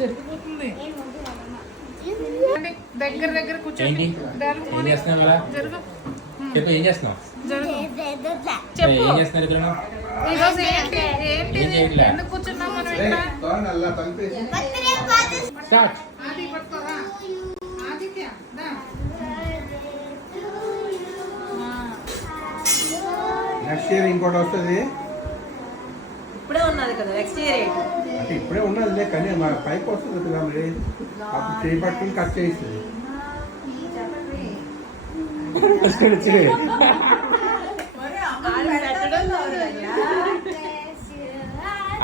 జరిగిపోతుంది. దగ్గర దగ్గర కూర్చోండి. జరుగు చెప్పు ఏం చేస్తున్నావు? చెప్పు ఏం చేస్తున్నారు ఇద్దరు? ఈరోజు ఏంటి ఏంటి ఎందుకు కూర్చున్నాం మనం ఇక్కడ? స్టార్ట్. ఆది పట్టుకోరా ఆదిత్య దా. నెక్స్ట్ ఇయర్ ఇంకోటి వస్తుంది. ఇప్పుడే ఉన్నది కదా నెక్స్ట్ ఇయర్ అంటే ఇప్పుడే ఉన్నది కానీ మా పైకి వస్తుంది కదా మరి. అప్పుడు చేయి పట్టుకుని కట్ చేస్తుంది.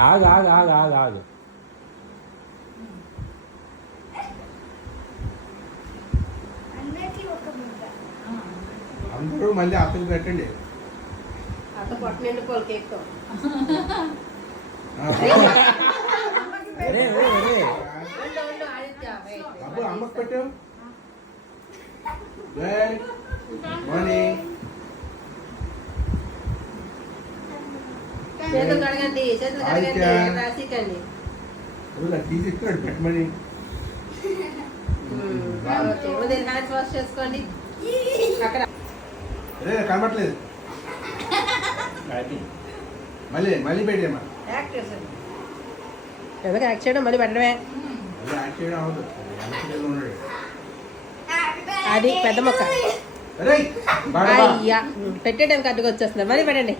ఆగు ఆగు ఆగు ఆగు ఆగు. అందరూ మళ్ళీ అతనికి పెట్టండి. అత్త పొట్ట నిండిపోవాలి కేక్ తో. అబ్బు అమ్మకు పెట్టు. మార్నింగ్ చేతులు కడగండి చేతులు కడగండి రాసికండి. తీసి ఇస్తున్నాడు పెట్టమని. హ్యాండ్స్ వాష్ చేసుకోండి. అక్కడ కనబట్లేదు. మళ్ళీ మళ్ళీ పెట్టేమా. ఎందుకు యాక్ట్ చేయడం మళ్ళీ పెట్టడమే. మళ్ళీ యాక్ట్ చేయడం అవ్వదు. అది పెద్ద మొక్క. అయ్యా పెట్టేయడానికి అడ్డుకు వచ్చేస్తుంది. మళ్ళీ పెట్టండి.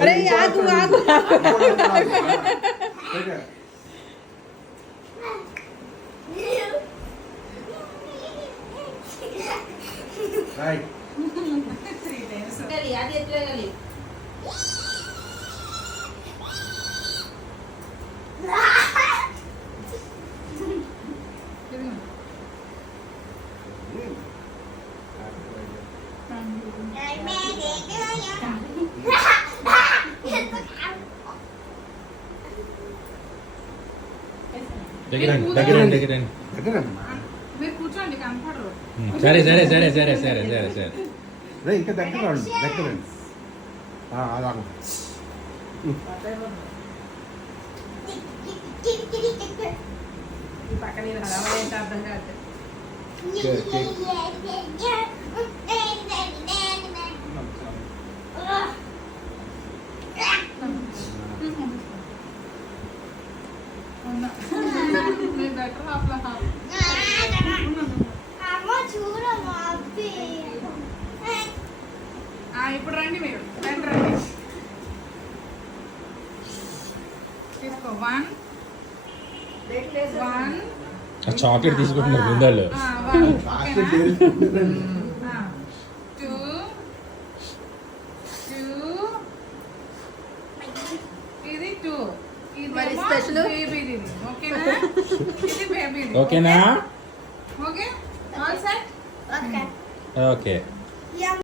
అరే ఆగు ఆగు అది ఎట్లేయాలి. మీరు కూర్చోండి కనపడరు. సరే సరే సరే సరే సరే సరే సరే ఇంకా దగ్గర దగ్గర అలా పక్కన అర్థం కాదు. బెటర్ హాఫ్ ఇప్పుడు రండి మీరు రండి రండి తీసుకో. 1 చాక్లెట్ తీసుకుంటున్నారు బృందాలు. 2 ఇది 2 మరి స్పెషల్ బేబీది. ఓకేనా? ఇది బేబీది. ఓకేనా? Okay all set. ఓకే.